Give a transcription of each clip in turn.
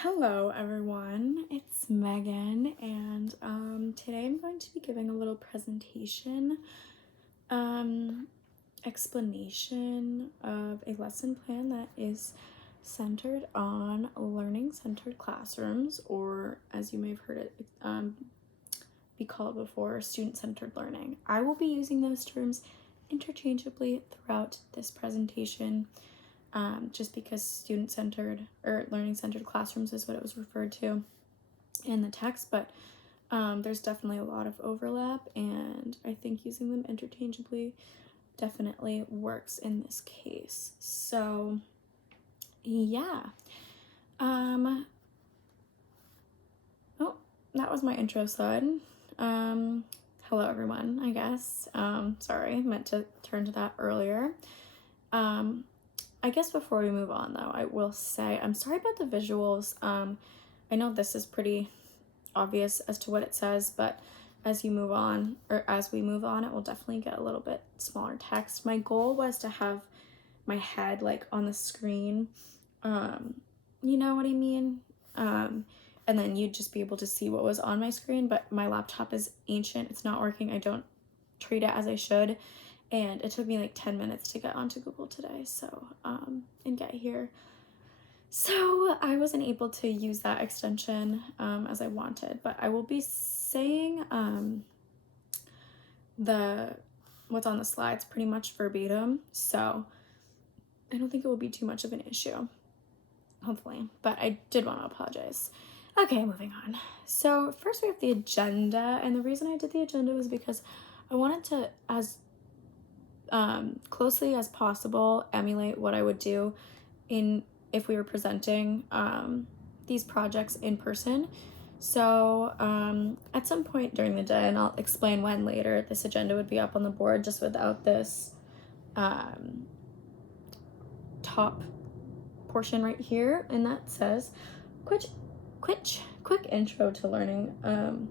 Hello everyone, it's Megan, and today I'm going to be giving a little presentation explanation of a lesson plan that is centered on learning-centered classrooms, or as you may have heard it be called before, student-centered learning. I will be using those terms interchangeably throughout this presentation, just because student-centered or learning-centered classrooms is what it was referred to in the text, but there's definitely a lot of overlap, and I think using them interchangeably definitely works in this case. So yeah. Oh, that was my intro slide. Hello everyone, I guess. Sorry, meant to turn to that earlier. I guess before we move on, though, I will say I'm sorry about the visuals. I know this is pretty obvious as to what it says, but as we move on, it will definitely get a little bit smaller text. My goal was to have my head like on the screen, you know what I mean? And then you'd just be able to see what was on my screen, but my laptop is ancient. It's not working. I don't treat it as I should. And it took me like 10 minutes to get onto Google today, so, and get here. So I wasn't able to use that extension as I wanted, but I will be saying what's on the slides pretty much verbatim, so I don't think it will be too much of an issue, hopefully, but I did want to apologize. Okay, moving on. So first we have the agenda, and the reason I did the agenda was because I wanted to, as closely as possible, emulate what I would do if we were presenting these projects in person. So at some point during the day, and I'll explain when later, this agenda would be up on the board just without this top portion right here, and that says quick intro to learning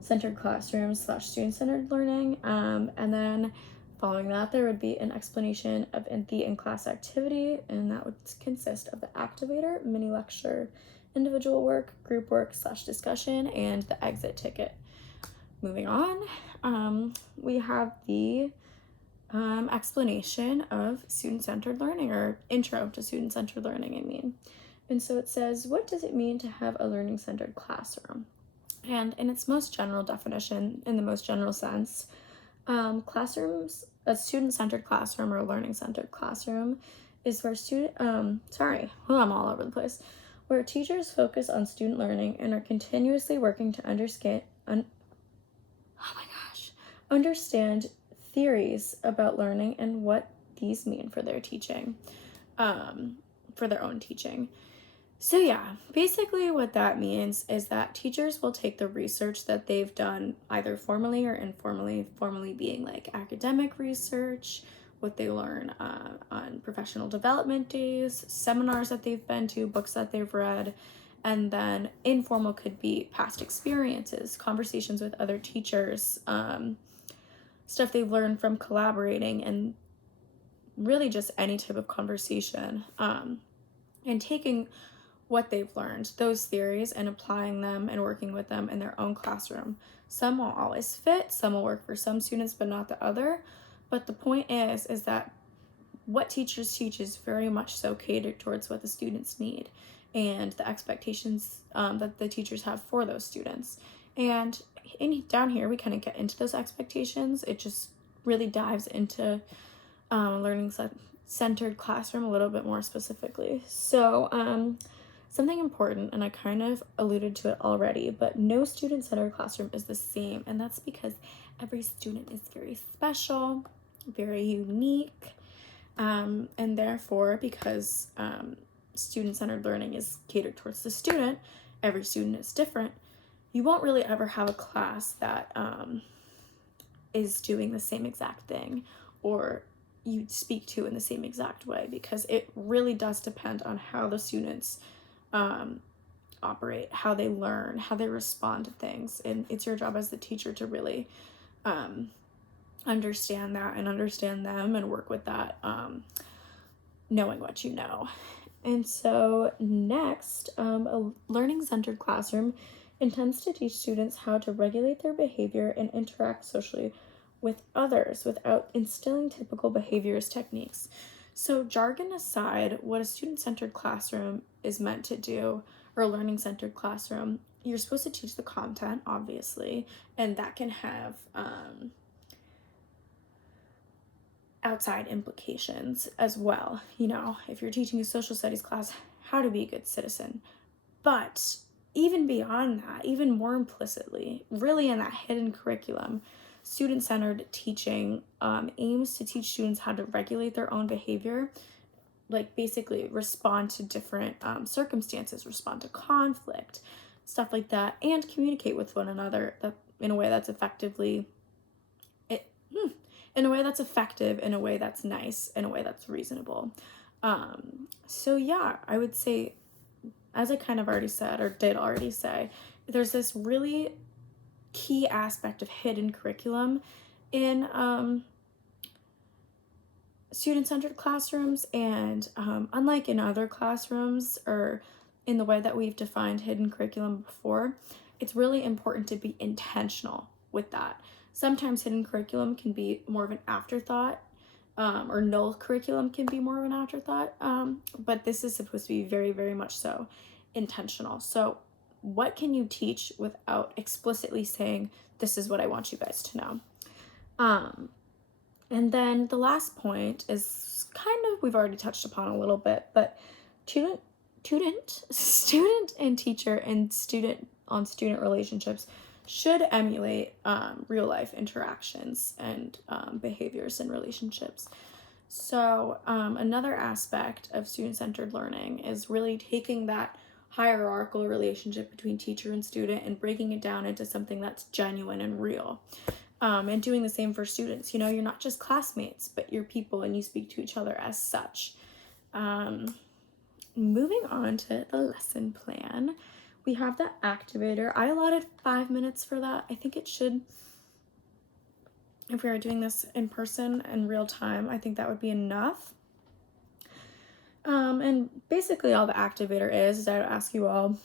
centered classrooms / student-centered learning, and then following that, there would be an explanation of the in-class activity, and that would consist of the activator, mini lecture, individual work, group work / discussion, and the exit ticket. Moving on, we have the explanation of student-centered learning, or intro to student-centered learning, I mean. And so it says, what does it mean to have a learning-centered classroom? And in its most general definition, in the most general sense, classrooms, a student-centered classroom or a learning-centered classroom is where I'm all over the place, where teachers focus on student learning and are continuously working to understand theories about learning and what these mean for their teaching, for their own teaching. So yeah, basically what that means is that teachers will take the research that they've done either formally or informally, formally being like academic research, what they learn on professional development days, seminars that they've been to, books that they've read, and then informal could be past experiences, conversations with other teachers, stuff they've learned from collaborating, and really just any type of conversation, and taking what they've learned, those theories, and applying them and working with them in their own classroom. Some will always fit, some will work for some students but not the other, but the point is that what teachers teach is very much so catered towards what the students need and the expectations that the teachers have for those students. And down here we kind of get into those expectations. It just really dives into learning-centered classroom a little bit more specifically. So something important, and I kind of alluded to it already, but no student-centered classroom is the same, and that's because every student is very special, very unique, and therefore, because student-centered learning is catered towards the student, every student is different, you won't really ever have a class that is doing the same exact thing, or you speak to in the same exact way, because it really does depend on how the students operate, how they learn, how they respond to things, and it's your job as the teacher to really understand that and understand them and work with that, knowing what you know. And so next, a learning-centered classroom intends to teach students how to regulate their behavior and interact socially with others without instilling typical behaviors techniques. So jargon aside, what a student-centered classroom is meant to do, or a learning-centered classroom, you're supposed to teach the content, obviously, and that can have outside implications as well. If you're teaching a social studies class, how to be a good citizen. But even beyond that, even more implicitly, really in that hidden curriculum, student-centered teaching aims to teach students how to regulate their own behavior, like basically respond to different circumstances, respond to conflict, stuff like that, and communicate with one another in a way that's effectively in a way that's effective, in a way that's nice, in a way that's reasonable. So yeah, I would say, as I kind of already said, or did already say, there's this really key aspect of hidden curriculum in student-centered classrooms, and unlike in other classrooms or in the way that we've defined hidden curriculum before, it's really important to be intentional with that. Sometimes hidden curriculum can be more of an afterthought, or null curriculum can be more of an afterthought, but this is supposed to be very, very much so intentional. So what can you teach without explicitly saying, this is what I want you guys to know? And then the last point is kind of, we've already touched upon a little bit, but student and teacher and student relationships should emulate real life interactions and behaviors and relationships. So another aspect of student-centered learning is really taking that hierarchical relationship between teacher and student and breaking it down into something that's genuine and real. And doing the same for students. You're not just classmates, but you're people, and you speak to each other as such. Moving on to the lesson plan, we have the activator. I allotted 5 minutes for that. I think it should, if we are doing this in person in real time, I think that would be enough. And basically all the activator is I would ask you all,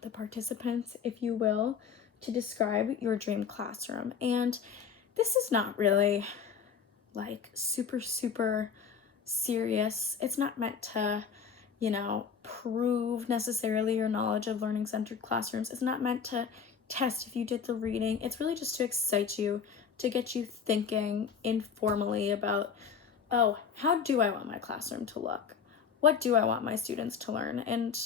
the participants, if you will, to describe your dream classroom. And this is not really like super, super serious. It's not meant to, prove necessarily your knowledge of learning-centered classrooms. It's not meant to test if you did the reading. It's really just to excite you, to get you thinking informally about, oh, how do I want my classroom to look? What do I want my students to learn? And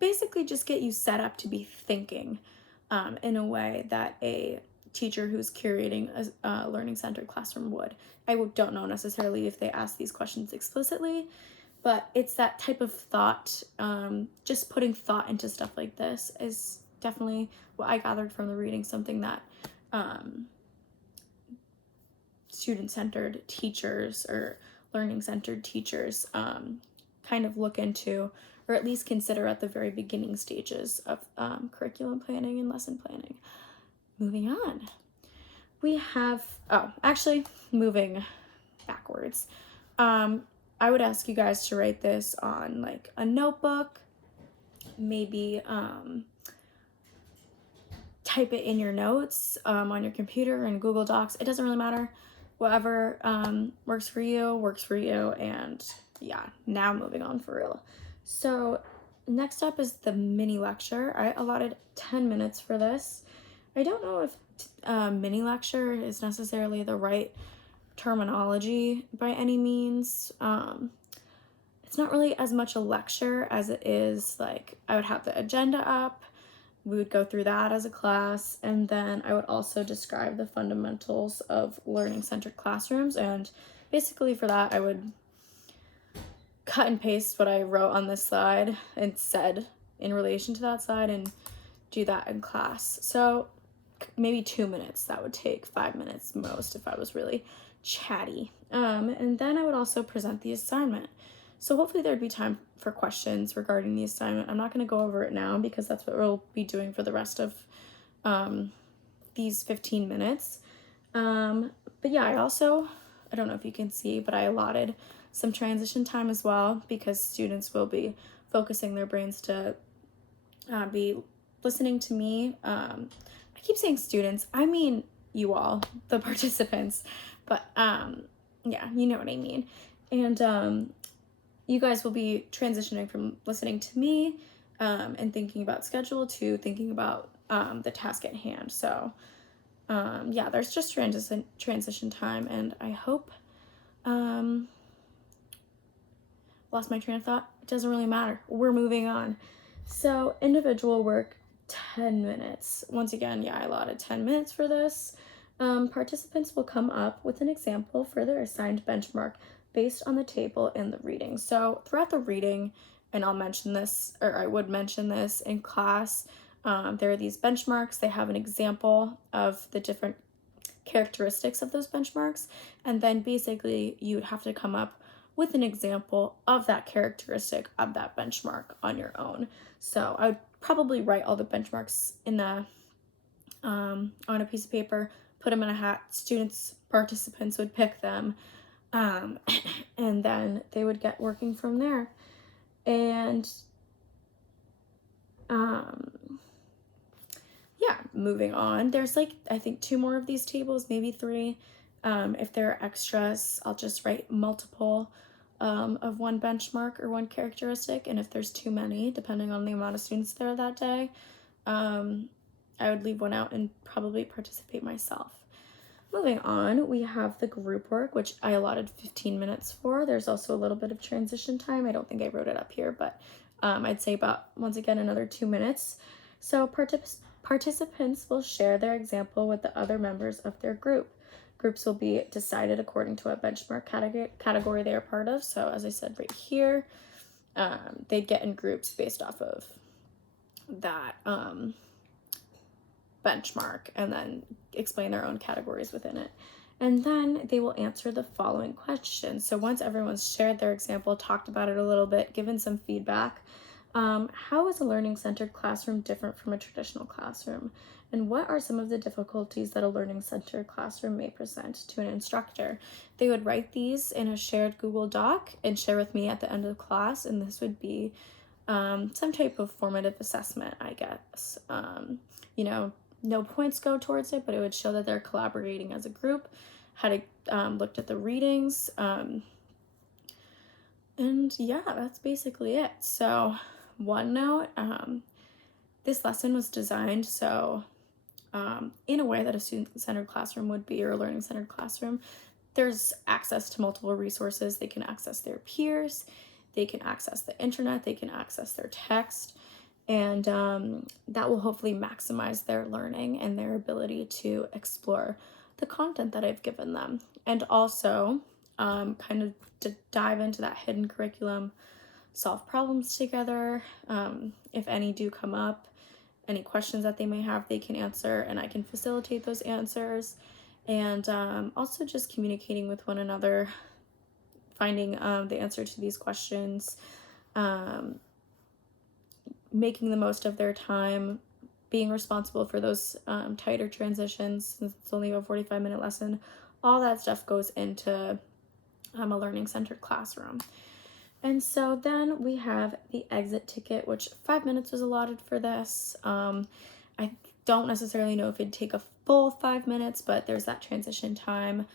basically just get you set up to be thinking in a way that a teacher who's curating a learning-centered classroom would. I don't know necessarily if they ask these questions explicitly, but it's that type of thought. Just putting thought into stuff like this is definitely what I gathered from the reading, something that student-centered teachers or learning-centered teachers kind of look into, or at least consider at the very beginning stages of curriculum planning and lesson planning. Moving on, we have, moving backwards. I would ask you guys to write this on like a notebook, maybe type it in your notes on your computer and Google Docs. It doesn't really matter. Whatever works for you. And yeah, now moving on for real. So next up is the mini lecture. I allotted 10 minutes for this. I don't know if mini lecture is necessarily the right terminology by any means. It's not really as much a lecture as it is like I would have the agenda up. We would go through that as a class, and then I would also describe the fundamentals of learning-centered classrooms, and basically for that I would cut and paste what I wrote on this slide and said in relation to that slide and do that in class. So maybe 2 minutes. That would take 5 minutes most if I was really chatty. And then I would also present the assignment. So hopefully there'd be time for questions regarding the assignment. I'm not going to go over it now because that's what we'll be doing for the rest of these 15 minutes. But yeah, I don't know if you can see, but I allotted some transition time as well, because students will be focusing their brains to be listening to me. I keep saying students, I mean you all, the participants, but yeah, you know what I mean. And you guys will be transitioning from listening to me and thinking about schedule to thinking about the task at hand. So yeah, there's just transition time, and I hope lost my train of thought. It doesn't really matter. We're moving on. So individual work, 10 minutes. Once again, yeah, I allotted 10 minutes for this. Participants will come up with an example for their assigned benchmark based on the table in the reading. So throughout the reading, and I'll mention this, or I would mention this in class, there are these benchmarks. They have an example of the different characteristics of those benchmarks, and then basically you would have to come up with an example of that characteristic of that benchmark on your own. So I would probably write all the benchmarks in on a piece of paper, put them in a hat. Participants would pick them, and then they would get working from there. And yeah, moving on. There's like, I think 2 more of these tables, maybe 3. If there are extras, I'll just write multiple of one benchmark or one characteristic. And if there's too many, depending on the amount of students there that day, I would leave one out and probably participate myself. Moving on, we have the group work, which I allotted 15 minutes for. There's also a little bit of transition time. I don't think I wrote it up here, but I'd say about, once again, another 2 minutes. So participants will share their example with the other members of their group. Groups will be decided according to what benchmark category they are part of. So as I said right here, they'd get in groups based off of that benchmark and then explain their own categories within it. And then they will answer the following questions. So once everyone's shared their example, talked about it a little bit, given some feedback, how is a learning-centered classroom different from a traditional classroom? And what are some of the difficulties that a learning-centered classroom may present to an instructor? They would write these in a shared Google Doc and share with me at the end of the class, and this would be some type of formative assessment, I guess. You know, no points go towards it, but it would show that they're collaborating as a group, had looked at the readings, and yeah, that's basically it. So one note, this lesson was designed so in a way that a student-centered classroom would be, or a learning-centered classroom. There's access to multiple resources. They can access their peers, they can access the internet, they can access their text, and that will hopefully maximize their learning and their ability to explore the content that I've given them. And also kind of to dive into that hidden curriculum, solve problems together. If any do come up, any questions that they may have, they can answer, and I can facilitate those answers. And also just communicating with one another, finding the answer to these questions, making the most of their time, being responsible for those tighter transitions, since it's only a 45-minute lesson. All that stuff goes into a learning-centered classroom. And so then we have the exit ticket, which 5 minutes was allotted for this. I don't necessarily know if it'd take a full 5 minutes, but there's that transition time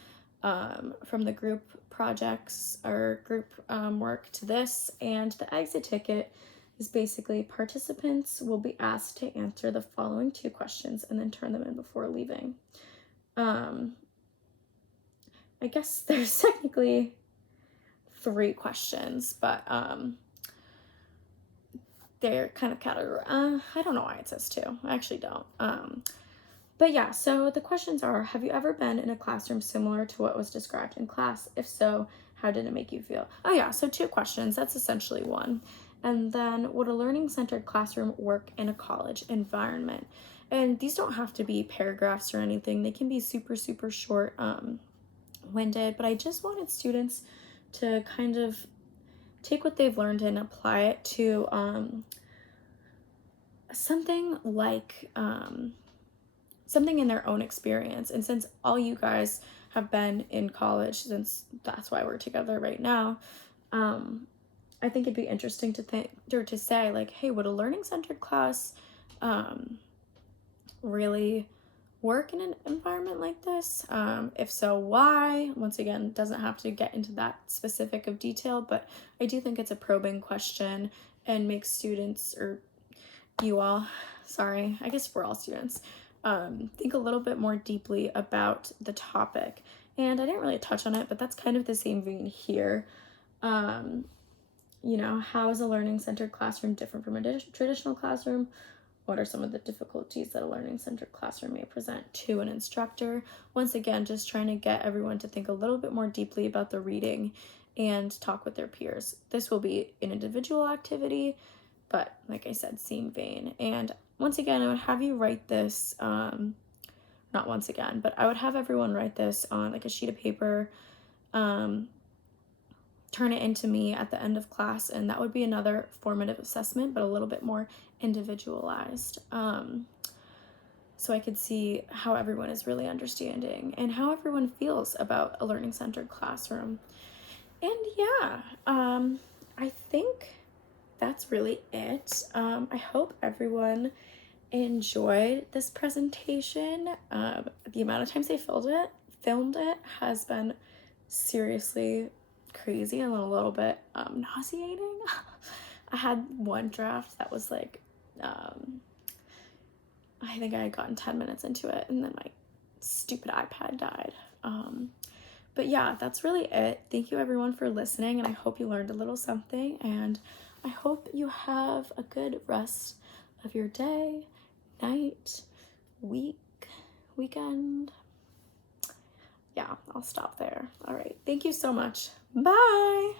from the group projects or group work to this. And the exit ticket is basically participants will be asked to answer the following 2 questions and then turn them in before leaving. I guess there's technically 3 questions, but they're kind of categorized. I don't know why it says 2. I actually don't. But yeah, so the questions are, have you ever been in a classroom similar to what was described in class? If so, how did it make you feel? Oh yeah, so 2 questions, that's essentially 1. And then, would a learning-centered classroom work in a college environment? And these don't have to be paragraphs or anything. They can be super, super short winded, but I just wanted students to kind of take what they've learned and apply it to something like something in their own experience. And since all you guys have been in college, since that's why we're together right now, I think it'd be interesting to think or to say, like, hey, would a learning centered class really work in an environment like this? If so, why? Once again, doesn't have to get into that specific of detail, but I do think it's a probing question and makes students, or you all, sorry, I guess we're all students, think a little bit more deeply about the topic. And I didn't really touch on it, but that's kind of the same vein here. How is a learning centered classroom different from a traditional classroom? What are some of the difficulties that a learning centered classroom may present to an instructor? Once again, just trying to get everyone to think a little bit more deeply about the reading and talk with their peers. This will be an individual activity, but like I said, same vein. And once again, I would have you write this, not once again, but I would have everyone write this on like a sheet of paper, turn it into me at the end of class, and that would be another formative assessment, but a little bit more individualized. So I could see how everyone is really understanding and how everyone feels about a learning centered classroom. And yeah, I think that's really it. I hope everyone enjoyed this presentation. The amount of times they filmed it has been seriously crazy and a little bit nauseating. I had one draft that was like, I think I had gotten 10 minutes into it and then my stupid iPad died. But yeah, that's really it. Thank you everyone for listening, and I hope you learned a little something, and I hope you have a good rest of your day, night, weekend. Yeah, I'll stop there. All right. Thank you so much. Bye.